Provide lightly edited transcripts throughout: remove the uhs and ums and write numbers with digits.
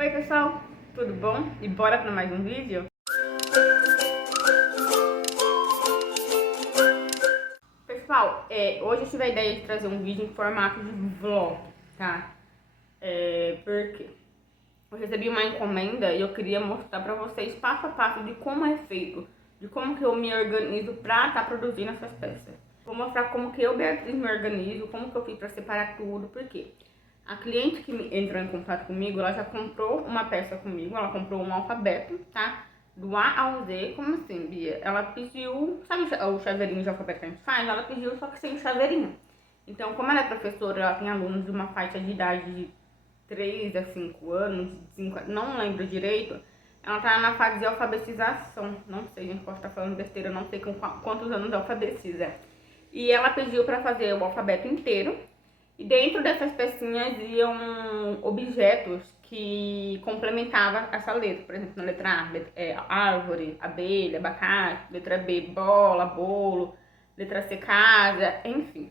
Oi pessoal, tudo bom? E bora para mais um vídeo? Pessoal, hoje eu tive a ideia de trazer um vídeo em formato de vlog, tá? Porque eu recebi uma encomenda e eu queria mostrar pra vocês passo a passo de como é feito, de como que eu me organizo pra estar produzindo essas peças. Vou mostrar como que eu, Beatriz, me organizo, como que eu fiz pra separar tudo, porque a cliente que entrou em contato comigo, ela já comprou uma peça comigo, ela comprou um alfabeto, tá? Do A ao Z, como assim, Bia? Ela pediu, sabe o chaveirinho de alfabeto que a gente faz? Ela pediu só que sem o chaveirinho. Então, como ela é professora, ela tem alunos de uma faixa de idade de 3 a 5 anos, 5, não lembro direito. Ela tá na fase de alfabetização. Não sei, gente, posso estar falando besteira, não sei com quantos anos alfabetiza. E ela pediu para fazer o alfabeto inteiro. E dentro dessas pecinhas iam objetos que complementavam essa letra. Por exemplo, na letra A, árvore, abelha, abacate. Letra B, bola, bolo. Letra C, casa, enfim.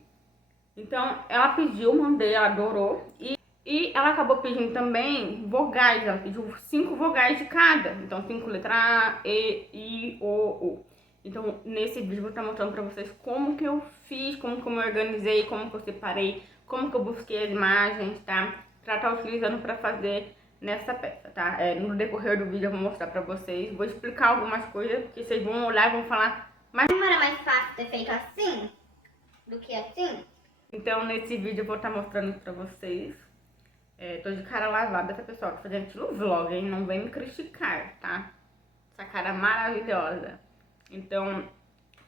Então, ela pediu, mandei, ela adorou. E ela acabou pedindo também vogais. Ela pediu 5 vogais de cada. Então, 5 letras A, E, I, O, U. Então, nesse vídeo eu vou estar mostrando pra vocês como que eu fiz, como que eu me organizei, como que eu separei, como que eu busquei as imagens, tá? Pra estar utilizando pra fazer nessa peça, tá? No decorrer do vídeo eu vou mostrar pra vocês, vou explicar algumas coisas, que vocês vão olhar e vão falar, mas não era mais fácil ter feito assim do que assim? Então, nesse vídeo eu vou estar mostrando isso pra vocês. Tô de cara lavada, tá, pessoal? Tô fazendo estilo vlog, hein? Não vem me criticar, tá? Essa cara maravilhosa. Então,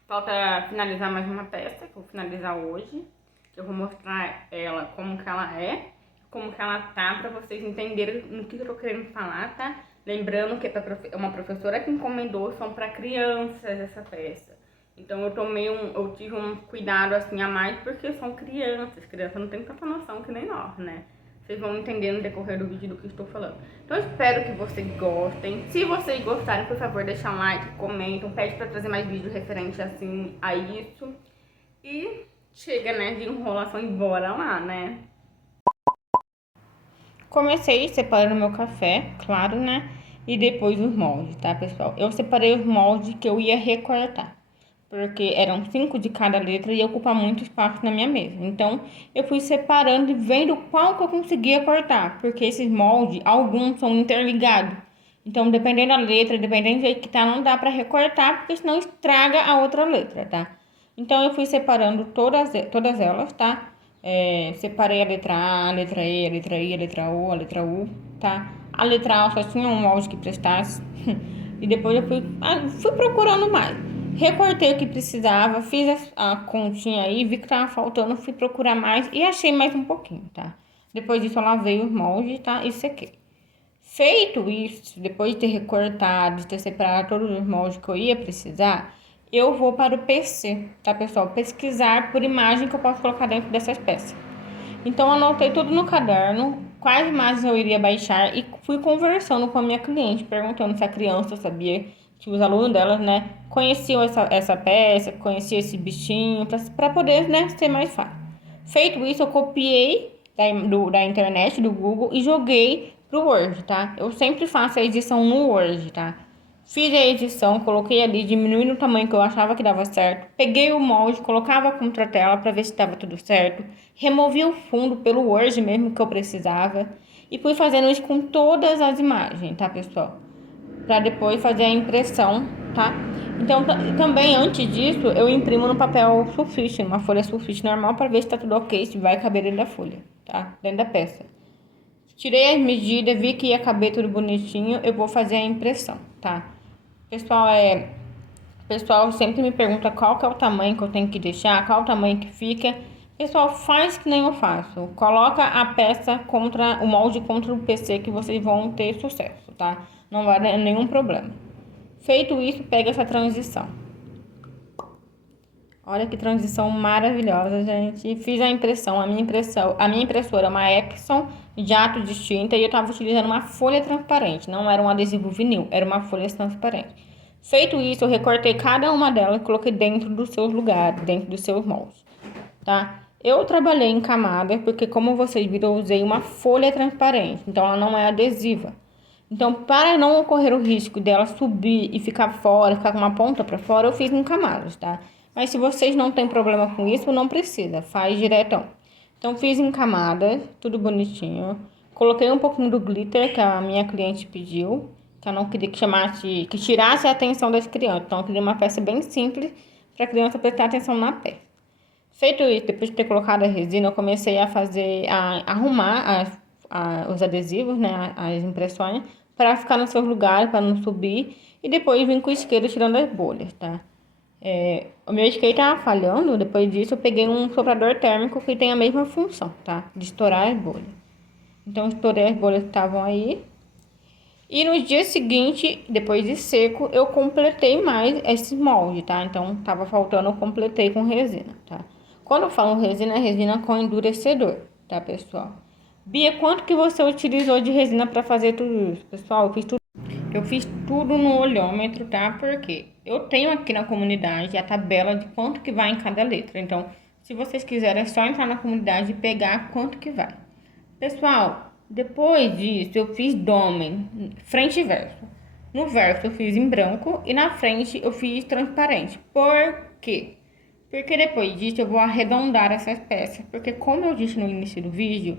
falta finalizar mais uma peça, que eu vou finalizar hoje. Que eu vou mostrar ela, como que ela é, como que ela tá, pra vocês entenderem no que eu tô querendo falar, tá? Lembrando que é uma professora que encomendou, são pra crianças essa peça. Então eu tive um cuidado assim a mais, porque são crianças não tem tanta noção que nem nós, né? Vocês vão entender no decorrer do vídeo do que estou falando. Então eu espero que vocês gostem. Se vocês gostarem, por favor, deixa um like, comentam, pede pra trazer mais vídeo referente assim a isso. E chega, né, de enrolação e bora lá, né? Comecei separando meu café, claro, né? E depois os moldes, tá, pessoal? Eu separei os moldes que eu ia recortar, porque eram 5 de cada letra e ia ocupar muito espaço na minha mesa. Então, eu fui separando e vendo qual que eu conseguia cortar, porque esses moldes, alguns são interligados. Então, dependendo da letra, dependendo do jeito que tá, não dá pra recortar, porque senão estraga a outra letra, tá? Então, eu fui separando todas elas, tá? Separei a letra A, a letra E, a letra I, a letra O, a letra U, tá? A letra A só tinha um molde que prestasse. E depois eu fui procurando mais. Recortei o que precisava, fiz a continha aí, vi que tava faltando, fui procurar mais e achei mais um pouquinho, tá? Depois disso eu lavei os moldes, tá? E sequei. Feito isso, depois de ter recortado, de ter separado todos os moldes que eu ia precisar, eu vou para o PC, tá, pessoal? Pesquisar por imagem que eu posso colocar dentro dessas peças. Então, anotei tudo no caderno, quais imagens eu iria baixar e fui conversando com a minha cliente, perguntando se a criança sabia, que os alunos delas, né, conheciam essa peça, conheciam esse bichinho, para poder, né, ser mais fácil. Feito isso, eu copiei da internet, do Google, e joguei pro Word, tá? Eu sempre faço a edição no Word, tá? Fiz a edição, coloquei ali, diminuindo o tamanho que eu achava que dava certo. Peguei o molde, colocava contra a tela para ver se estava tudo certo. Removi o fundo pelo Word mesmo que eu precisava. E fui fazendo isso com todas as imagens, tá, pessoal? Para depois fazer a impressão, tá? Então, também antes disso, eu imprimo no papel sulfite, uma folha sulfite normal, para ver se tá tudo ok, se vai caber dentro da folha, tá? Dentro da peça. Tirei as medidas, vi que ia caber tudo bonitinho, eu vou fazer a impressão, tá? Pessoal, pessoal sempre me pergunta qual que é o tamanho que eu tenho que deixar, qual o tamanho que fica. Pessoal, faz que nem eu faço. Coloca a peça contra o molde contra o PC que vocês vão ter sucesso, tá? Não vai dar nenhum problema. Feito isso, pega essa transição. Olha que transição maravilhosa, gente. Fiz a impressão, a minha impressora é uma Epson jato de tinta e eu estava utilizando uma folha transparente, não era um adesivo vinil, era uma folha transparente. Feito isso, eu recortei cada uma delas e coloquei dentro dos seus lugares, dentro dos seus moldes, tá? Eu trabalhei em camadas porque, como vocês viram, eu usei uma folha transparente, então ela não é adesiva. Então, para não ocorrer o risco dela subir e ficar fora, ficar com uma ponta para fora, eu fiz em camadas, tá? Mas se vocês não têm problema com isso, não precisa, faz diretão. Então, fiz em camadas, tudo bonitinho. Coloquei um pouquinho do glitter que a minha cliente pediu, que eu não queria que chamasse, que tirasse a atenção das crianças. Então, eu queria uma peça bem simples para a criança prestar atenção na peça. Feito isso, depois de ter colocado a resina, eu comecei a arrumar os adesivos, né, as impressões, para ficar nos seus lugares, para não subir. E depois vim com o isqueiro tirando as bolhas, tá? O meu isqueiro tava falhando, depois disso eu peguei um soprador térmico que tem a mesma função, tá? De estourar as bolhas. Então, estourei as bolhas que estavam aí. E no dia seguinte, depois de seco, eu completei mais esse molde, tá? Então, tava faltando, eu completei com resina, tá? Quando eu falo resina, é resina com endurecedor, tá, pessoal? Bia, quanto que você utilizou de resina para fazer tudo isso? Pessoal, eu fiz tudo no olhômetro, tá? Porque eu tenho aqui na comunidade a tabela de quanto que vai em cada letra. Então, se vocês quiserem, é só entrar na comunidade e pegar quanto que vai. Pessoal, depois disso, eu fiz dome, frente e verso. No verso eu fiz em branco e na frente eu fiz transparente. Por quê? Porque depois disso eu vou arredondar essas peças. Porque como eu disse no início do vídeo,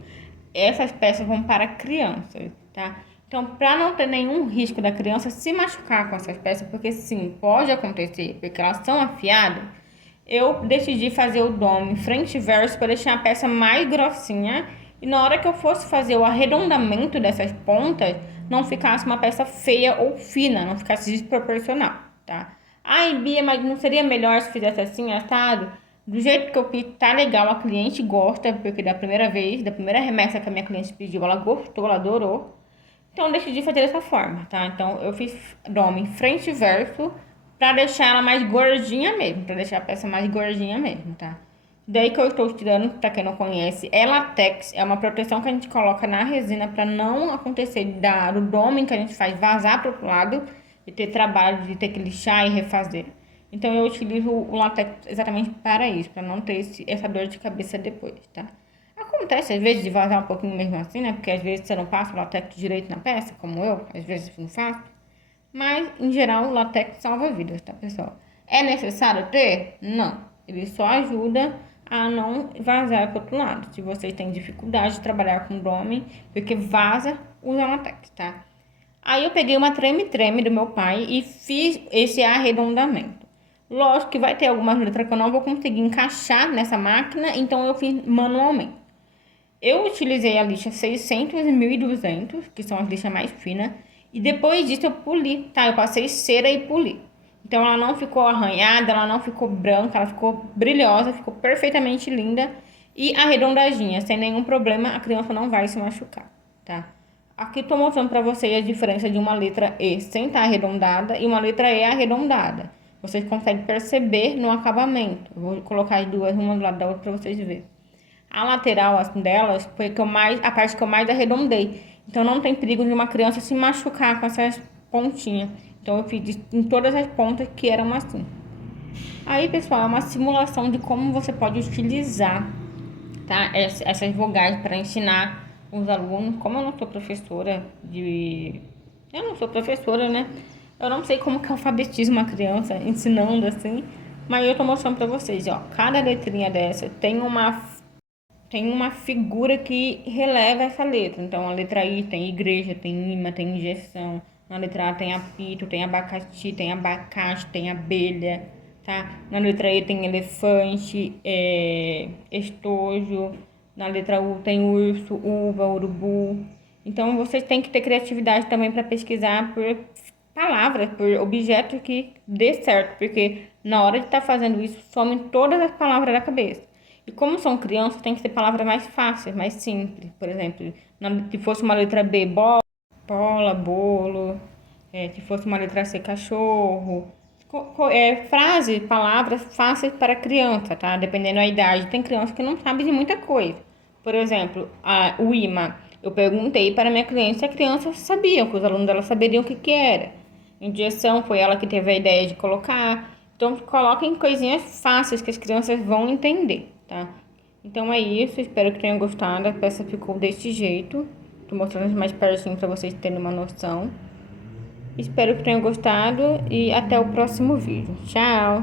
essas peças vão para crianças, tá? Então, para não ter nenhum risco da criança se machucar com essas peças, porque sim, pode acontecer, porque elas são afiadas, eu decidi fazer o dome frente e verso para deixar a peça mais grossinha e na hora que eu fosse fazer o arredondamento dessas pontas, não ficasse uma peça feia ou fina, não ficasse desproporcional, tá? Ai, Bia, mas não seria melhor se fizesse assim, assado? Do jeito que eu fiz, tá legal, a cliente gosta, porque da primeira vez, da primeira remessa que a minha cliente pediu, ela gostou, ela adorou. Então, eu decidi fazer dessa forma, tá? Então, eu fiz dome frente e verso pra deixar ela mais gordinha mesmo, pra deixar a peça mais gordinha mesmo, tá? Daí que eu estou tirando, pra quem não conhece, é latex, é uma proteção que a gente coloca na resina pra não acontecer do dome que a gente faz vazar pro outro lado e ter trabalho de ter que lixar e refazer. Então, eu utilizo o latex exatamente para isso, pra não ter essa dor de cabeça depois, tá? Acontece às vezes de vazar um pouquinho mesmo assim, né? Porque às vezes você não passa o latex direito na peça, como eu, às vezes não faço. Mas, em geral, o latex salva vidas, tá, pessoal? É necessário ter? Não. Ele só ajuda a não vazar para o outro lado. Se vocês têm dificuldade de trabalhar com dome, porque vaza, usa latex, tá? Aí eu peguei uma treme-treme do meu pai e fiz esse arredondamento. Lógico que vai ter algumas letras que eu não vou conseguir encaixar nessa máquina, então eu fiz manualmente. Eu utilizei a lixa 600 e 1200, que são as lixas mais finas, e depois disso eu poli, tá? Eu passei cera e poli. Então ela não ficou arranhada, ela não ficou branca, ela ficou brilhosa, ficou perfeitamente linda e arredondadinha, sem nenhum problema, a criança não vai se machucar, tá? Aqui tô mostrando pra vocês a diferença de uma letra E sem estar arredondada e uma letra E arredondada. Vocês conseguem perceber no acabamento. Eu vou colocar as duas uma do lado da outra pra vocês verem. A lateral assim, delas foi a parte que eu mais arredondei. Então não tem perigo de uma criança se machucar com essas pontinhas. Então eu fiz em todas as pontas que eram assim. Aí, pessoal, é uma simulação de como você pode utilizar, tá, essas vogais para ensinar os alunos. Como eu não sou professora Eu não sou professora, né? Eu não sei como que eu alfabetizo uma criança ensinando assim. Mas eu tô mostrando pra vocês, ó. Cada letrinha dessa tem uma figura que releva essa letra. Então, a letra I tem igreja, tem imã, tem injeção. Na letra A tem apito, tem abacaxi, tem abacate, tem abelha, tá? Na letra E tem elefante, estojo. Na letra U tem urso, uva, urubu. Então, vocês têm que ter criatividade também para pesquisar por palavras, por objetos que dê certo. Porque na hora de estar fazendo isso, somem todas as palavras da cabeça. E como são crianças, tem que ser palavras mais fáceis, mais simples. Por exemplo, se fosse uma letra B, bola, bolo. Se fosse uma letra C, cachorro. Frases, palavras fáceis para criança, tá? Dependendo da idade. Tem criança que não sabe de muita coisa. Por exemplo, o imã. Eu perguntei para minha cliente se a criança sabia, que os alunos dela saberiam o que era. Injeção foi ela que teve a ideia de colocar. Então, coloquem coisinhas fáceis que as crianças vão entender, tá? Então, é isso. Espero que tenham gostado. A peça ficou desse jeito, Tô mostrando mais pertinho pra vocês terem uma noção. Espero que tenham gostado e até o próximo vídeo. Tchau!